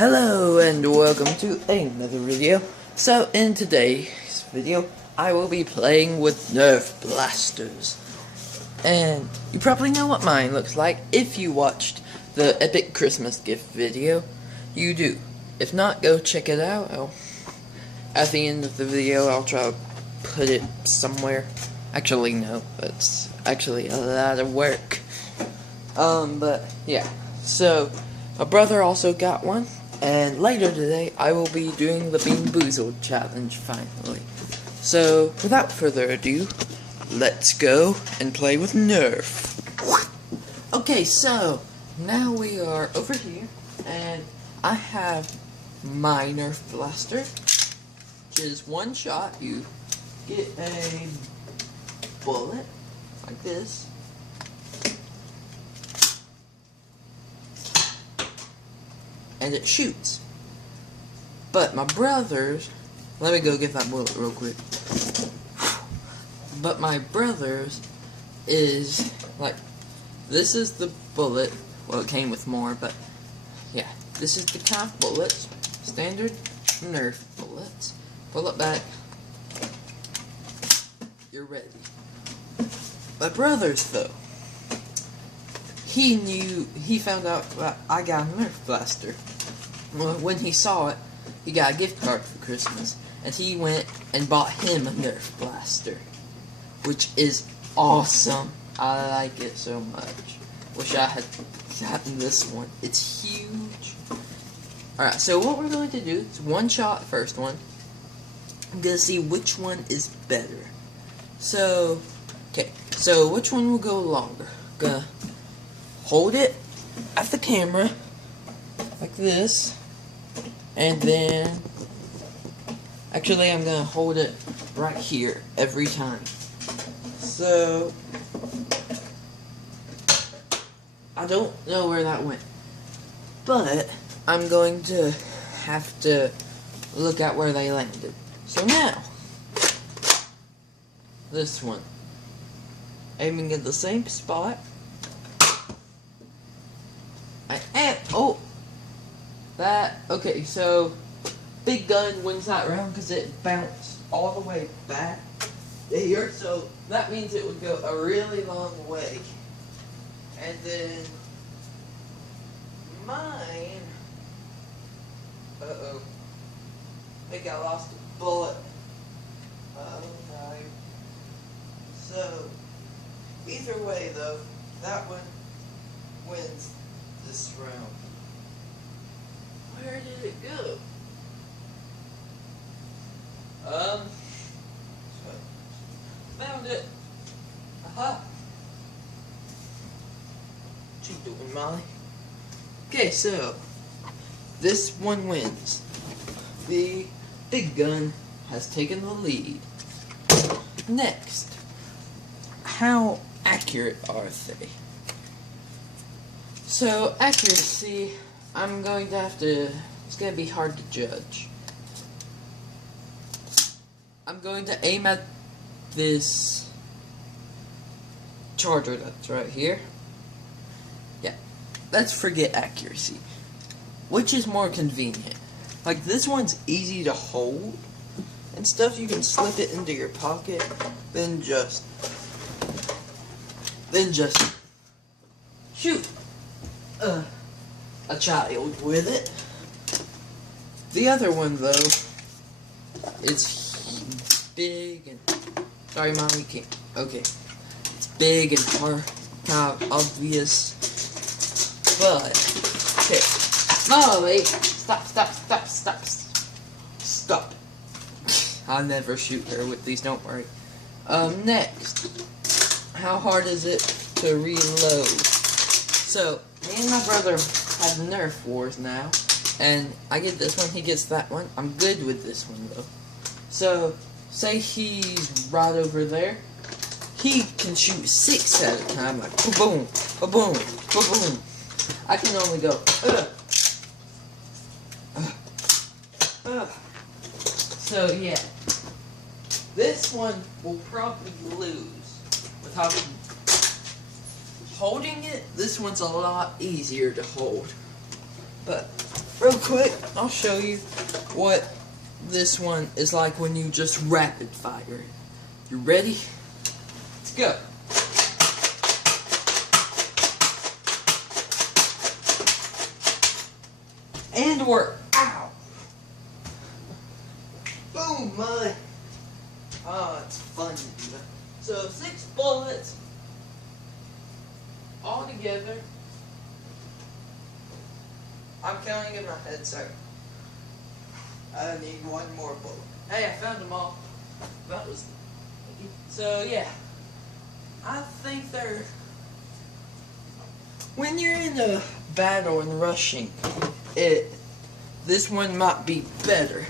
Hello and welcome to another video. So in today's video, I will be playing with Nerf blasters. And you probably know what mine looks like. If you watched the epic Christmas gift video, you do. If not, go check it out. At the end of the video, I'll try to put it somewhere. Actually, no, it's actually a lot of work. But yeah. So my brother also got one. And later today, I will be doing the Bean Boozled challenge finally. So, without further ado, let's go and play with Nerf. Okay, so, now we are over here, and I have my Nerf blaster, which is one shot. You get a bullet, like this. And it shoots. But my brother's, let me go get that bullet real quick. But my brother's is like, this is the bullet. Well, it came with more, but yeah, this is the kind of bullets, standard Nerf bullets. Pull it back. You're ready. My brother's though, he found out that I got a Nerf blaster. Well, when he saw it, he got a gift card for Christmas, and he went and bought him a Nerf blaster, which is awesome. I like it so much. Wish I had gotten this one. It's huge. Alright, so what we're going to do is one shot, first one. I'm going to see which one is better. So, okay, so which one will go longer? Gonna hold it at the camera, like this, and then, actually I'm gonna hold it right here every time. So, I don't know where that went, but I'm going to have to look at where they landed. So now, this one, aiming at the same spot. Oh, okay, so big gun wins that round because it bounced all the way back here, so that means it would go a really long way. And then mine, I think I lost a bullet. Oh no. So, either way though, that one wins this round. Where did it go? Found it. Aha. What you doing, Molly? Okay, so this one wins. The big gun has taken the lead. Next, how accurate are they? So, accuracy, I'm going to have to, it's going to be hard to judge. I'm going to aim at this charger that's right here. Yeah, let's forget accuracy. Which is more convenient? Like, this one's easy to hold and stuff. You can slip it into your pocket, then just shoot a child with it. The other one though, it's big and, sorry Mom, you can't, okay, it's big and hard, kind of obvious, but, okay, Molly, stop. I'll never shoot her with these, don't worry. Next, how hard is it to reload? So, me and my brother have Nerf wars now, and I get this one, he gets that one. I'm good with this one though. So, say he's right over there, he can shoot 6 at a time, like boom, boom, boom. I can only go So yeah, this one will probably lose without holding it. This one's a lot easier to hold, but real quick, I'll show you what this one is like when you just rapid fire it. You ready? Let's go. And we're out. Boom, mud. Oh, it's fun to do that. So 6 bullets all together. I'm counting in my head, so I need one more bullet. Hey, I found them all. That was so yeah. I think they're when you're in a battle and rushing, this one might be better,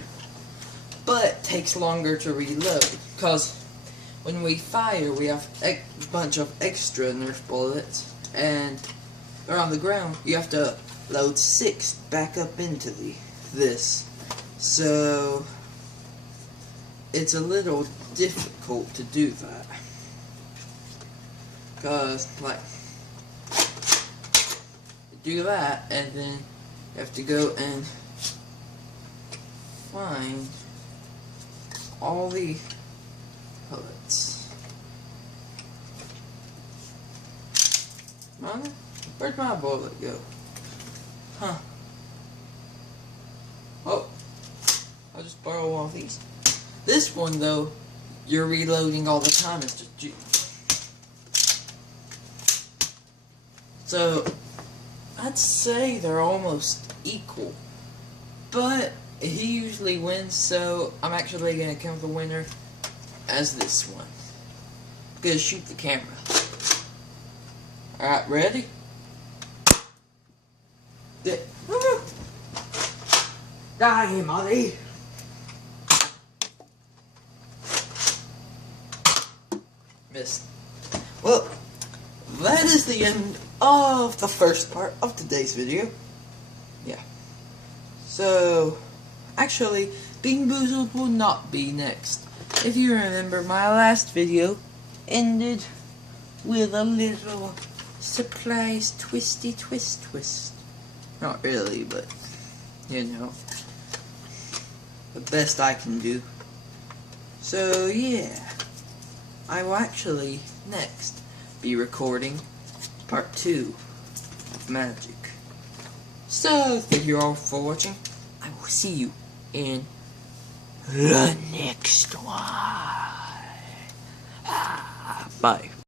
but takes longer to reload because when we fire, we have a bunch of extra Nerf bullets, and they're on the ground. You have to load 6 back up into this, so it's a little difficult to do that. Cause like you do that, and then you have to go and find all the pellets. Where'd my bullet go? Huh. Oh, I'll just borrow all these. This one though, you're reloading all the time. It's just so I'd say they're almost equal, but he usually wins, so I'm actually gonna count the winner as this one. I'm gonna shoot the camera. Alright, ready? Die, Molly! Missed. Well, that is the end of the first part of today's video. Yeah. So, actually, Being Boozled will not be next. If you remember, my last video ended with a little surprise twisty twist. Not really, but, you know, the best I can do. So, yeah. I will actually, next, be recording part 2 of Magic. So, thank you all for watching. I will see you in the next one. Bye.